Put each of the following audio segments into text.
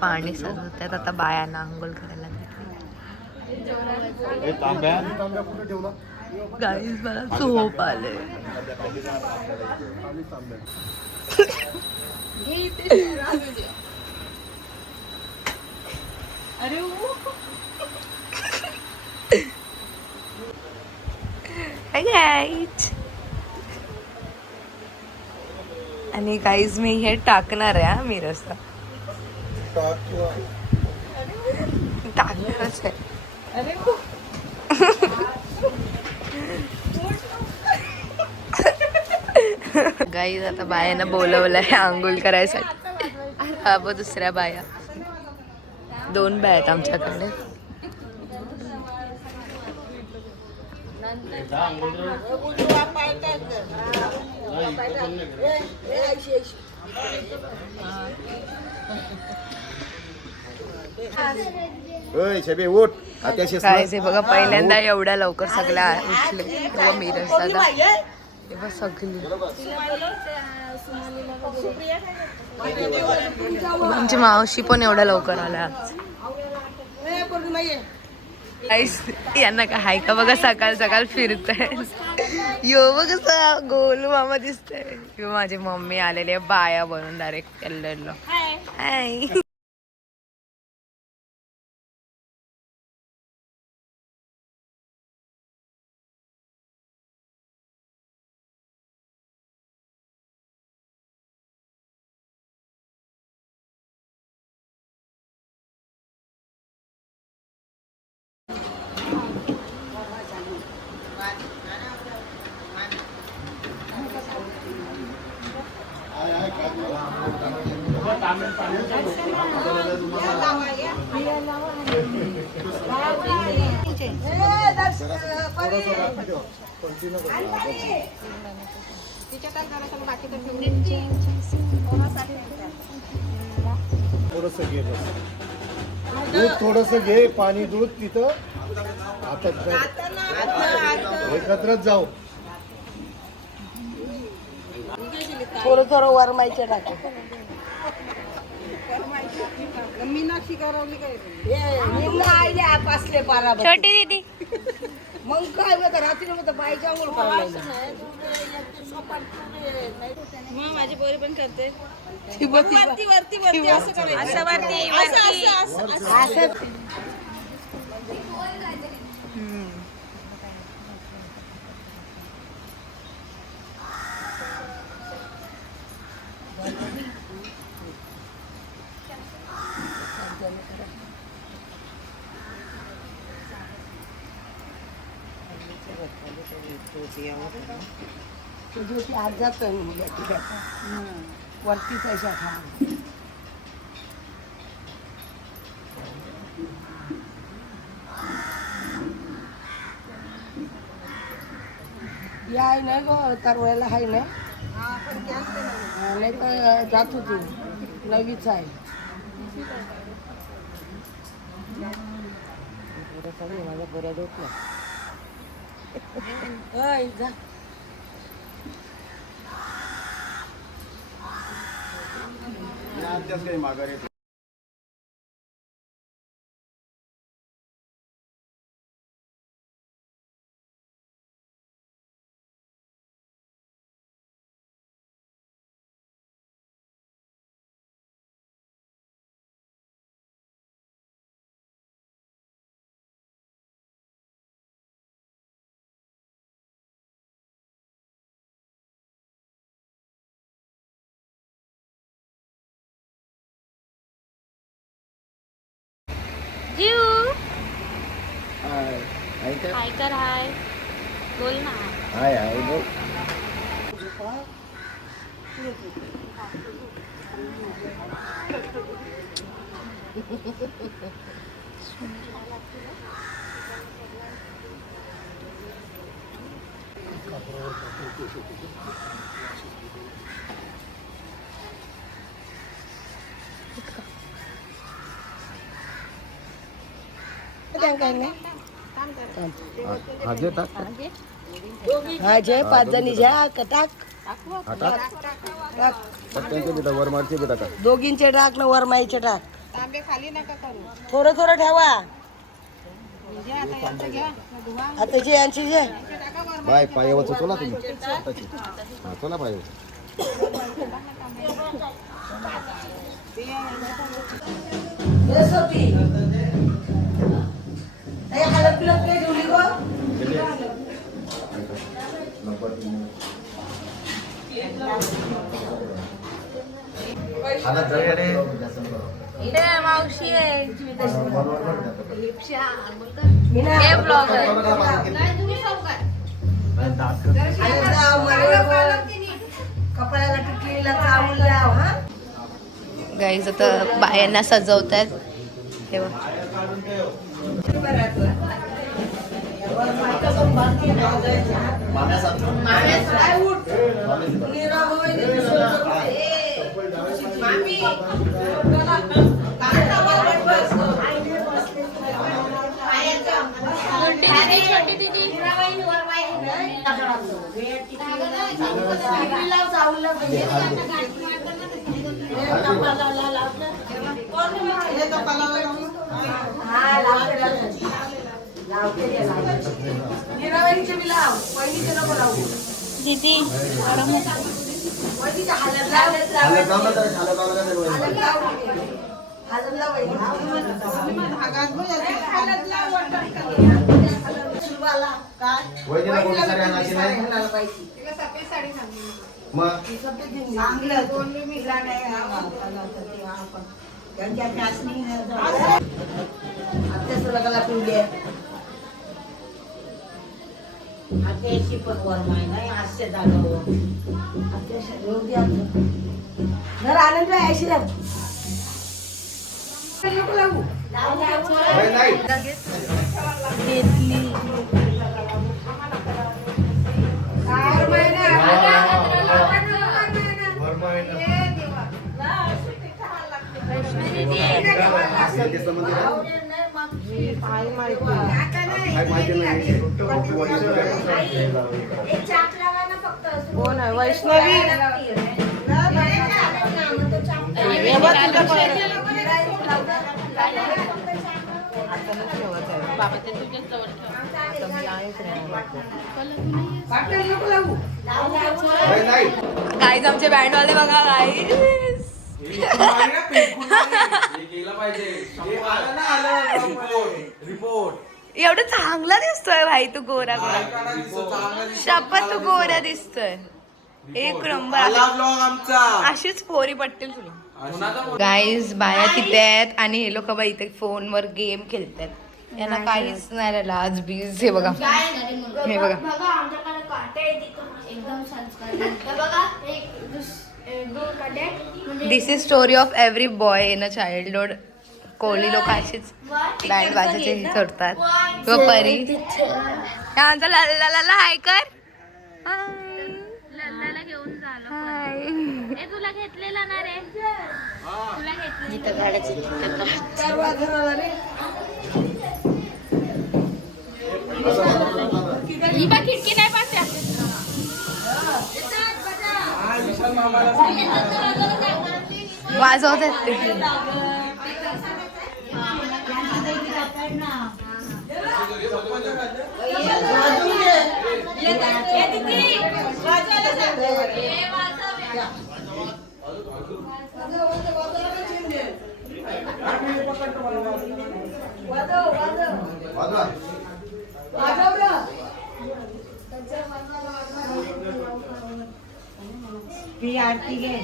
पाणी सजवतात आता बायांना आंघोळ करायला. गाईज मला झोप आले. आणि गाईज मी हे टाकणार आहे मी रस्ता टाकणारच आहे. गाईज आता बायांना बोलवलंय आंघोळ करायसाठी. हा ब दुसऱ्या बाया 2 बाया आहेत आमच्याकडे. काय ते बघा पहिल्यांदा एवढ्या लवकर सगळ्या उठले तेव्हा मीरज दादा तेव्हा सगळी आमची मावशी पण एवढ्या लवकर आल्या. यांना काय हाय का बघा सकाळ सकाळ फिरतय. यो बघ कसा गोलू मामा दिसतय. यो माझी मम्मी आलेली आहे बाया बनून डायरेक्ट कल्लरला. हाय दूध थोडस घे पाणी दूध तिथं आता एकत्रच जाऊ. थोडं थोडं वरमायचं टाक. छोटी दीदी मग काय रात्री मग बाईच्या अंघोळ करायला माझी पोरी पण करते. वरती वरती वरती असं करायचं. असं ज्योती आज जातोय वरती पैसा खा. या आहे नाही ग तरवळ्याला आहे नाही नाही तर जात होती नवीच आहे. माझ्या बऱ्या देत जा. माघारी हाय कर हाय बोल ना. हाय हाय बोल. जे 5 जणी ज्या टाक वर मारते बेटा दोघींचे टाक ना वरमाईचे टाक. थोडं थोडं ठेवा आता जी यांची जे बाय पायावर चला तुम्ही हा, चला पायावर मावशी आहे कपाळाला टिकलीला चावून लाव हा गाईज आता बायांना सजवतात तेव्हा दीदी आनंद ऐश्वर्या कोण आहे वैष्णवी गाईज आमचे बँडवाले बघा गाईज एवढं चांगला दिसतोय भाई तू गोरा गोरा शपथ तू गोरा दिसतोय एक नंबर अशीच पोरी पटतील तुला गाईज बाया तिथे आहेत आणि हे लोक बाई इथे फोनवर गेम खेळतात यांना काहीच नाही राहिलं आज बीज हे बघा हे बघा this is story of every boy in a childhood Koli लोक अशीच बँड वाजायचे हे करतात किंवा परी आमचा लल्ला हाय कर तुला घेतलेला ना रे तुला खिडकी नाही पाहत्या वाजवतात ते आरती घे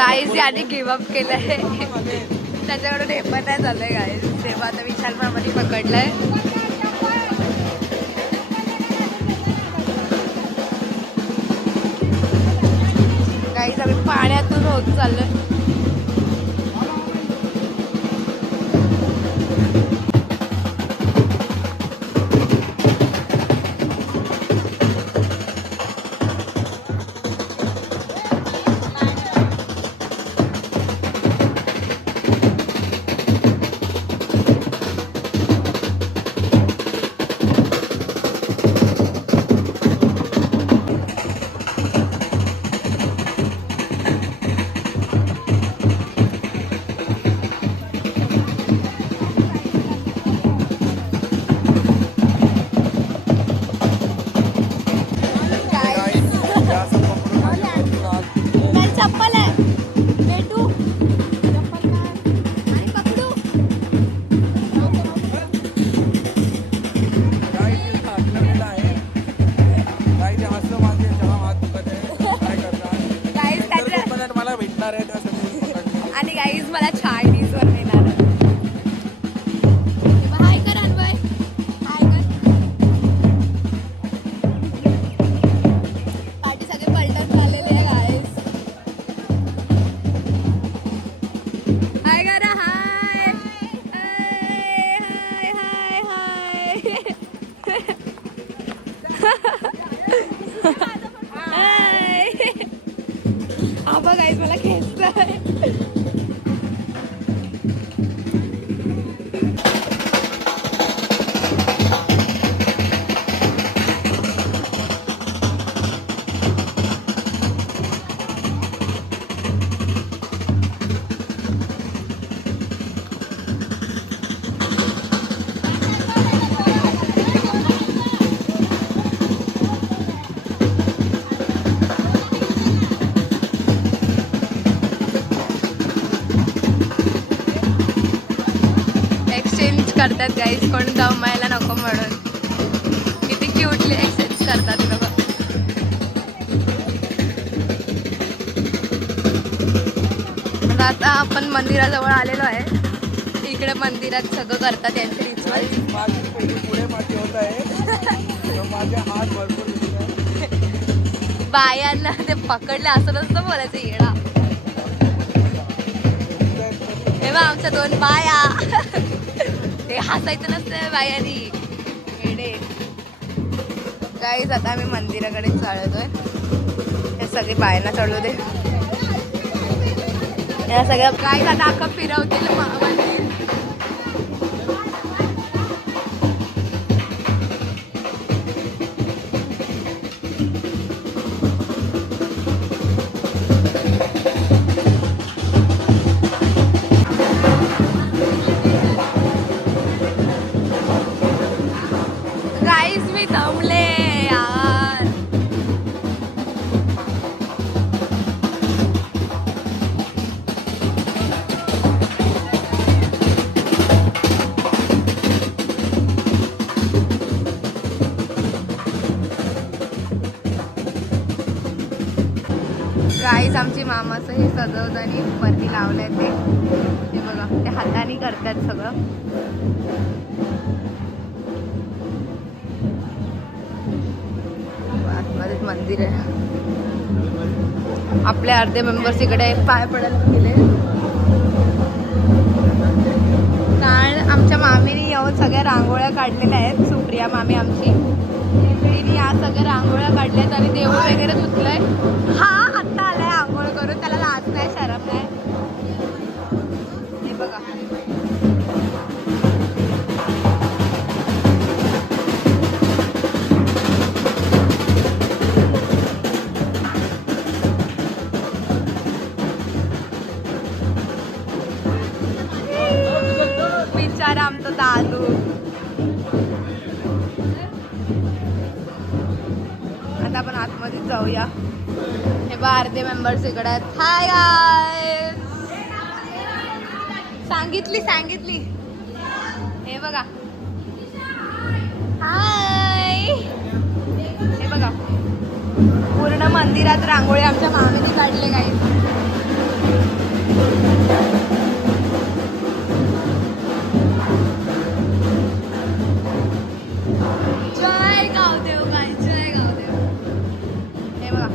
गाईज याने गिवअप केलंय. त्याच्याकडून हे पण नाही झालंय गाईज. तेव्हा आता विशाल मामाने पकडलंय. गाईज आम्ही पाण्यातून होत चाललोय. चप्पल आहे भेटू आणि पकडू. मला भेटणार आहे आणि गाईज मला चायनीज वर नेणार. हाय कर अनवय, हाय कर. पाठी सगळे पलटून झालेले आहे गाईज. हाय करा. हाय हाय हाय हाय हाय. हा बघ गाईज मला खेचतंय. करतात गाईज, कोण दमायला नको म्हणून. किती क्यूटली एक्सचेंज करतात लोक. आता आपण मंदिराजवळ आलेलो आहे. इकडे मंदिरात सगळं करतात यांचे रिच्युअल. पुढे माती होत आहे. माझ्या हात भरपूर बायांना ते पकडले असं नसतं बोलायचं येडा. हे बघ आमच्या 2 बाया. ते हसायचं नसतं बायांनी येडे. गाईज आता आम्ही मंदिराकडे चालतोय. हे सगळे बायांना चढू दे. या सगळ्या गाईज आता अख्खं फिरवतील मंदिर. गाईज मी दमले यार. गाईज आमची मामाचं हे सजवतानी वरती लावलंय ते बघा. ते हाताने करतात सगळं. आतमध्येच मंदिर आहे. आपले अर्धे मेंबर्स इकडे पाय पडायला गेले. कारण आमच्या मामीने येऊन सगळ्या रांगोळ्या काढलेल्या आहेत. सुप्रिया मामी आमची, तिने या सगळ्या रांगोळ्या काढल्यात आणि देऊळ वगैरे धुतलंय. हा आत्ता आलाय आंघोळ करून. त्याला लाज नाही, शरम नाही. हे बघा बिचारा आमचा दादू. आता आपण आतमध्ये जाऊया. हे बघा अर्धे मेंबर्स इकडे आहेत. Hi guys. सांगितली हे बघा. हाय. हे बघा पूर्ण मंदिरात रांगोळी आमच्या मामीने काढले गाईज. जय गावदेव काय जय गावदेव. हे बघा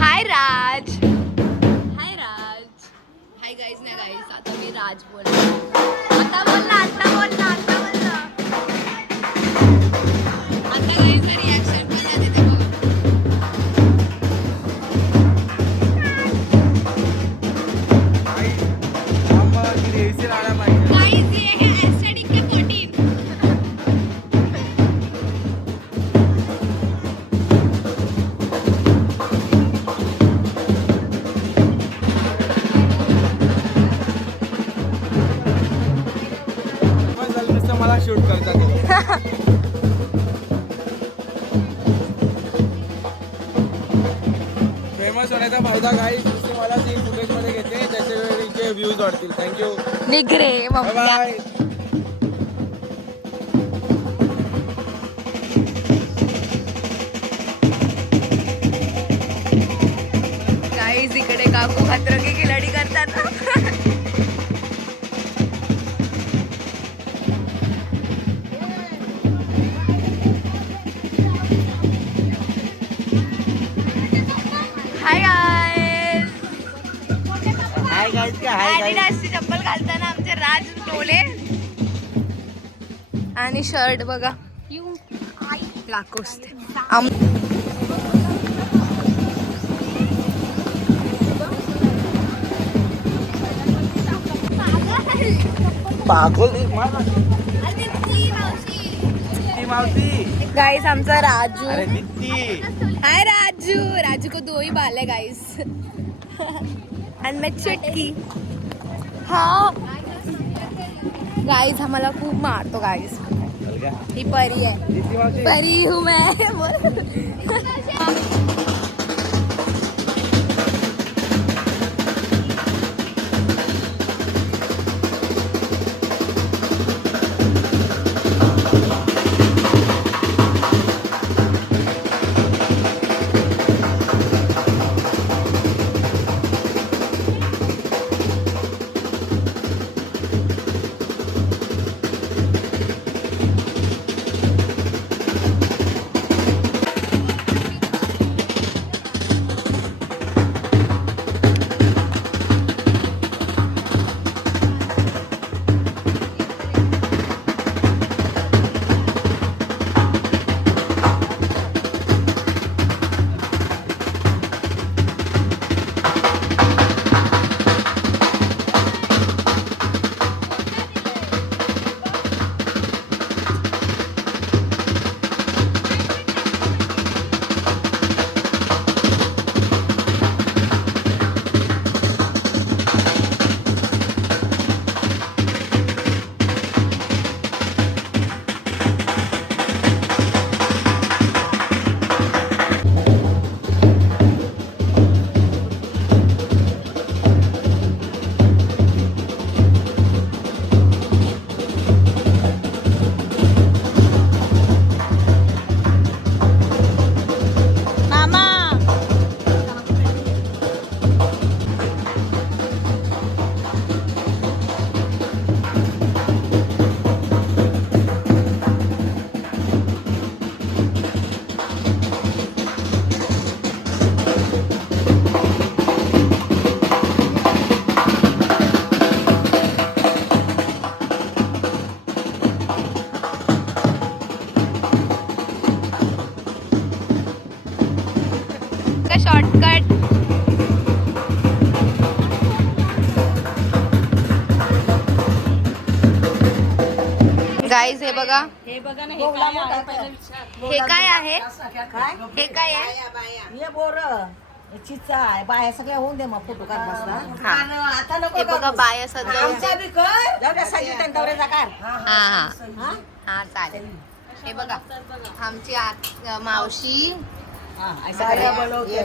हाय राज. हाय राज. हाय गाईज ना गाईज. आता मी राज बोल. आता बोल ना. आता बोल ना. आता बोल ना. आता गाईज रिॲक्शन पण नाही देते बघा. गाईज ये है एसिडिक के प्रोटीन. मला शूट करतात. फेमस होण्याचा फायदा काही मला ती फुटेज मध्ये घेते त्याचे व्ह्यूज वाढतील. थँक्यू. निघ रे मग. बाय. गाईज इकडे काकू खतरों की खिलाडी करतात ना. Hi guys. हाय गाईज का हाय गाईज. ॲडिडासची चप्पल घालताना आमचे राज टोले आणि शर्ट बघा लाकोस्ते. पागल मावशी. गाइस आमचा राजू. अरे दीप्ती. हाय राजू. राजू को 2 ही बाल है गाइस. आणि मैं चुटकी. हा गाइस आम्हाला खूप मारतो गाइस. ही परी है. दीप्ती मावशी. परी हूँ मैं. बघा शॉर्टकट. गाईज हे बघा, हे बघा ना, हे काय आहे पहिलं विचार. हे काय आहे? काय हे काय आहे? हे बोर चिचा आहे, बाया सगळ्या होऊन दे मग फोटो काढ बसला. हा. आता नको हे बघा बाया सध्या. आमचा बी कर जाऊ द्या, संगीत आणि दौऱ्याचा कार. हा हा हा चालेल. हे बघा आमची मावशी, बाया बनवते.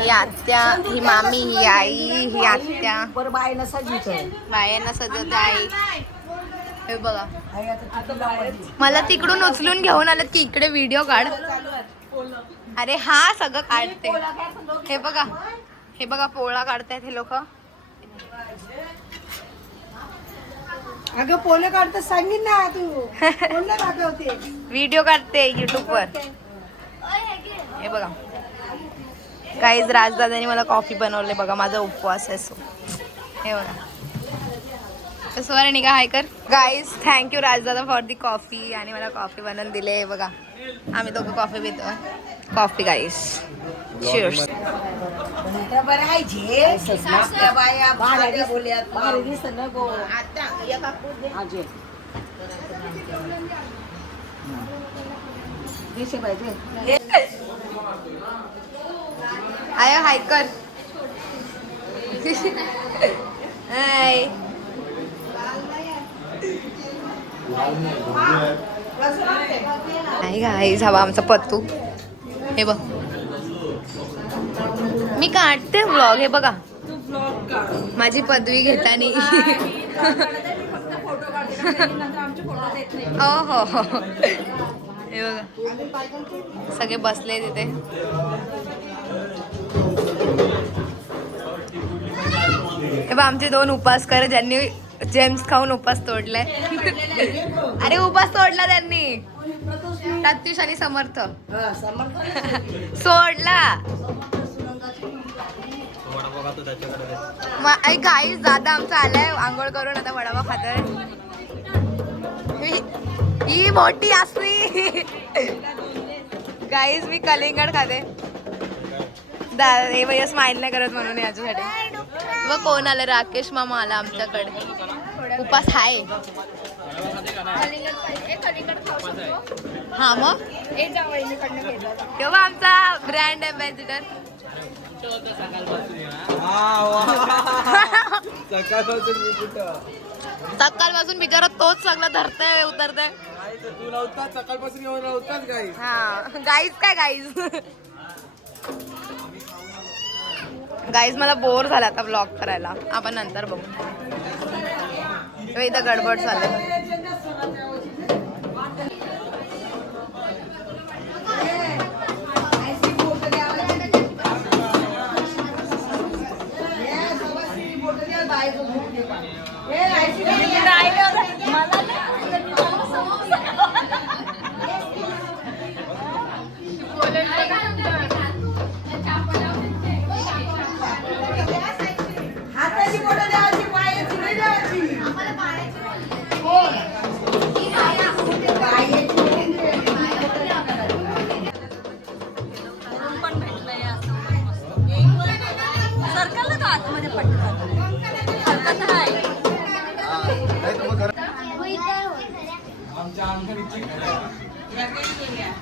ही आत्या, ही मामी, ही आई, ही आत्या. बरं बायनं सजीत बायांना सजवत आहे. हे बघा आता मला तिकडून उचलून घेऊन आलं की इकडे व्हिडिओ काढ. अरे हा सगळं काढते. हे बघा, हे बघा पोळा काढतायत हे लोक. अगं पोले काढता सांगीन ना तू. कोणला दाखवते व्हिडिओ काढते युट्यूब वर. हे बघा काहीच राजदादानी मला कॉफी बनवले बघा, माझा उपवास आहे. सो हे बघा कसं वारे निघा हाय कर. Guys thank you राजदादा for the coffee, आणि मला कॉफी बनवून दिले. हे बघा आम्ही दोघं कॉफी पितो. Coffee guys cheers. बरं आहे जे बाया भारी बोलल्यात भारी दिसत ना गो. आजे दिसे पाहिजे. आय हाय कर. हाय नाही गाईज हवा आमचा पत्तू. हे बघ मी काढते व्लॉग. हे बघा माझी पदवी घेतानी. हो हो हे बघा सगळे बसले तिथे. हे बघ आमचे 2 उपासकर ज्यांनी जेम्स खाऊन उपास तोडलाय. अरे उपास तोडला त्यांनी, प्रत्युष आणि समर्थ सोडला. गाईस दादा आमचा आलाय आंघोळ करून, आता वडापाव खातोय. ही मोठी असली गाईस मी कलिंगड खाते. हे भैया स्माइल नाही करत म्हणून याच्यासाठी. मग कोण आलं? राकेश मामा आला आमच्याकडे. उपास आहे हा. मग तेव्हा आमचा ब्रँड अँबॅसिडर सकाळपासून बिचारा तोच सगळं धरतय उतरतय. हा गाईज काय गाईज. गाईज मला बोर झाला आता ब्लॉग करायला. आपण नंतर बघू. इथं गडबड चालले.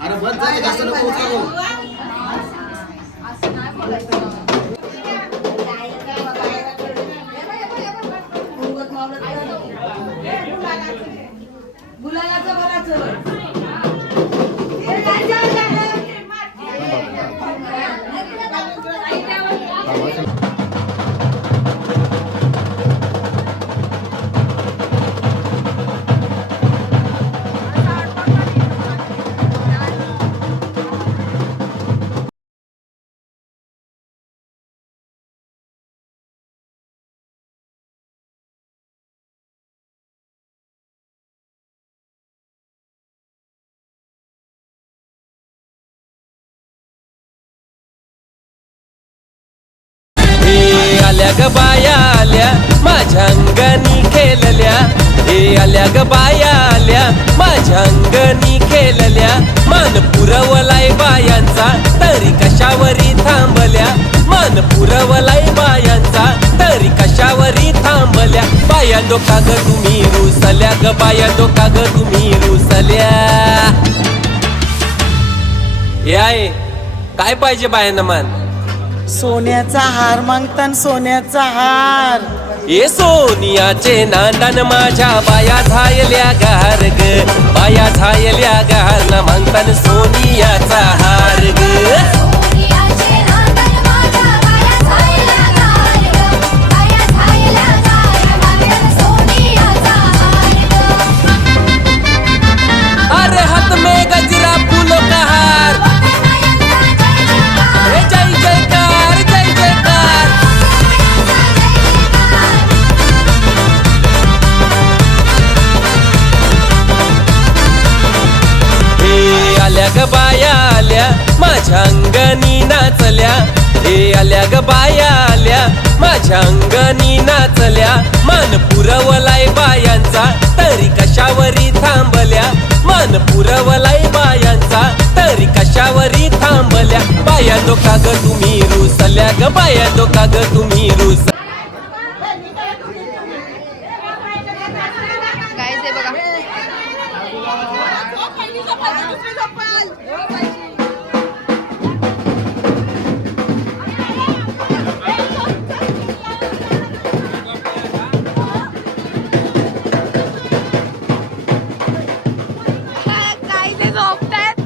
अरे बंद झाले जास्त नको उचलू. गुलाबाचं भराचं. आल्या ग बाया आल्या माझ्या अंगणी खेळल्या. हे आल्या ग बाया आल्या माझ्या अंगणी खेळल्या. मान पुरवलाय बायांचा तरी मान पुरवलाय बायांचा तरी कशावरी थांबल्या बायांदो का ग तुम्ही रुसल्या ग बायांदो का ग तुम्ही रुसल्या याय काय पाहिजे बायांना मान सोन्याचा हार मागतान सोन्याचा हार ए सोनियाचे नांदन माझ्या बाया झायल्या गार ग बाया झायल्या गार ना मागतान सोनियाचा हार ग अरे हाथ में गजरा फूलों का हार जय जयकार जय जयकार हे आल्या ग बाया आल्या माझ्या अंगणी नाचल्या हे आल्या ग बाया आल्या माझ्या अंगणी नाचल्या मान पुरवलाय बायांचा तरी कशावरी थांबल्या मान पुरवलाय बायांचा तरी कशावरी थांबल्या बायांदो का ग तुम्ही रुसल्या ग बायांदो का ग तुम्ही रुस काय ते बघा काय ते झोपतायत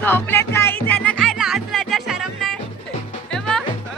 झोपलेत काही त्यांना काय लाज लज्जा शरम नाही हे बघ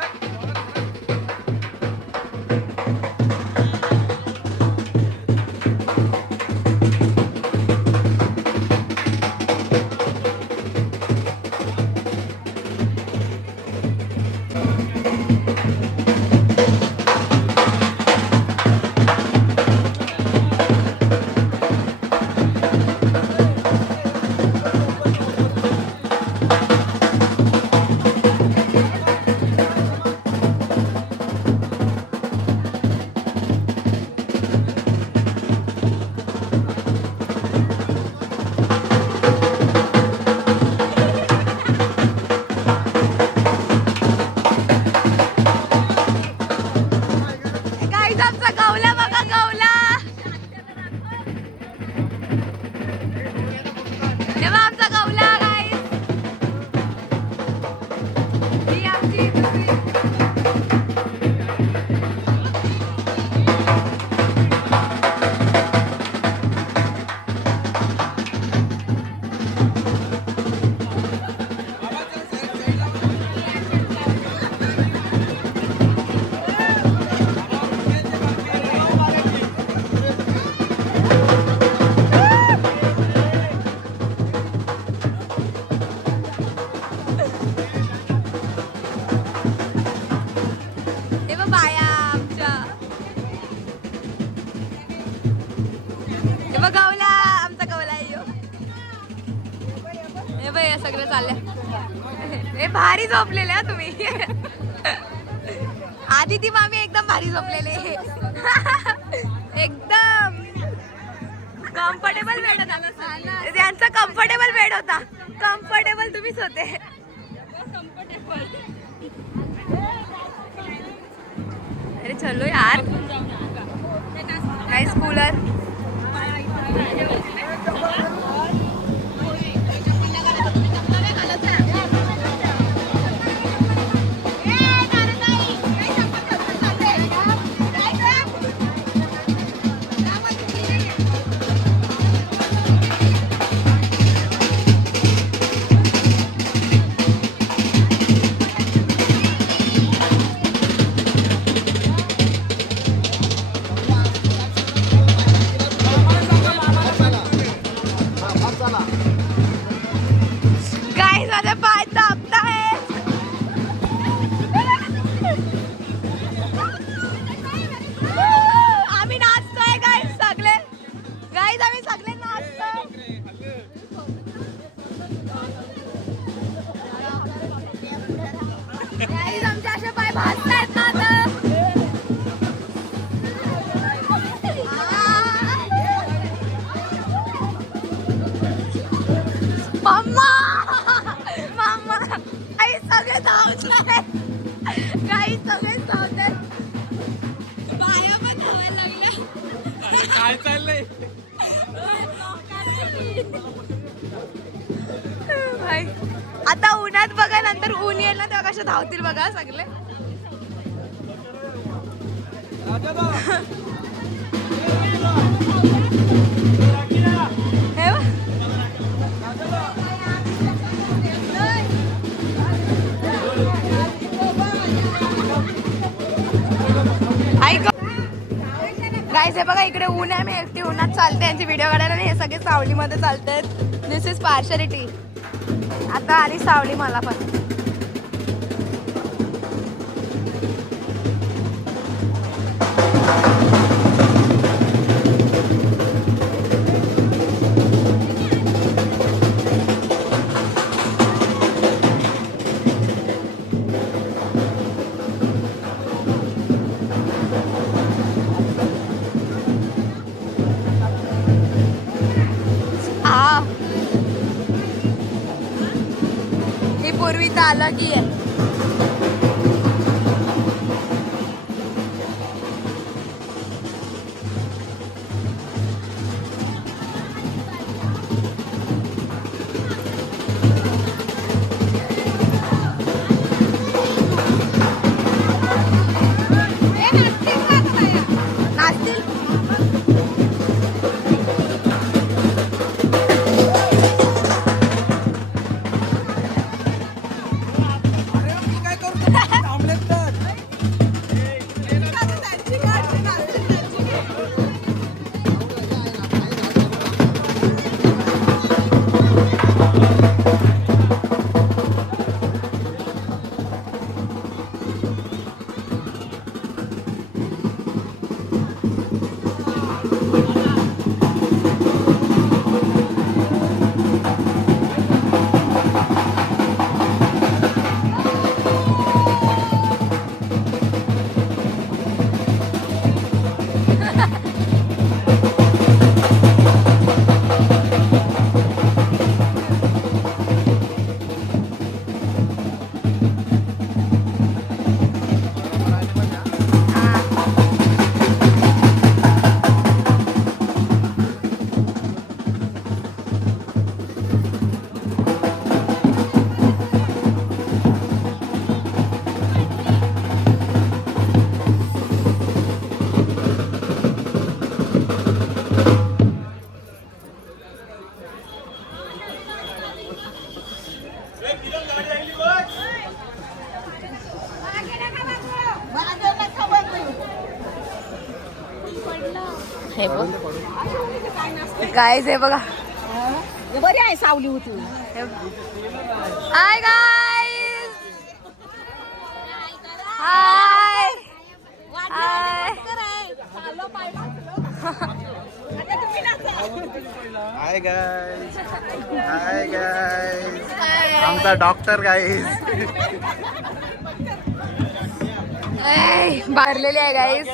सगळं चाललंय हे भारी झोपलेले हा तुम्ही आदिती मामी एकदम भारी झोपलेले एकदम कम्फर्टेबल बेड होता त्यांचा कम्फर्टेबल बेड होता कम्फर्टेबल तुम्हीच होते अरे चलो यार नाइस कूलर काय चाललंय आता उन्हात बघा नंतर ऊन येईल ना तेव्हा कशा धावतील बघा सगळे गाईस हे बघा इकडे ऊन आहे मी एकटी उन्हात चालते यांची व्हिडिओ काढायला आणि हे सगळे सावलीमध्ये चालतात दिस इज पार्शलिटी आता आली सावली मला पण पूर्वी तर अलग ही है हे बघ गाईज हे बघा बरी आहे सावली होती हाय गाईज हाय हाय हाय गाईज हाय गाईज आमचा डॉक्टर गाईज भरलेले आहे गाईज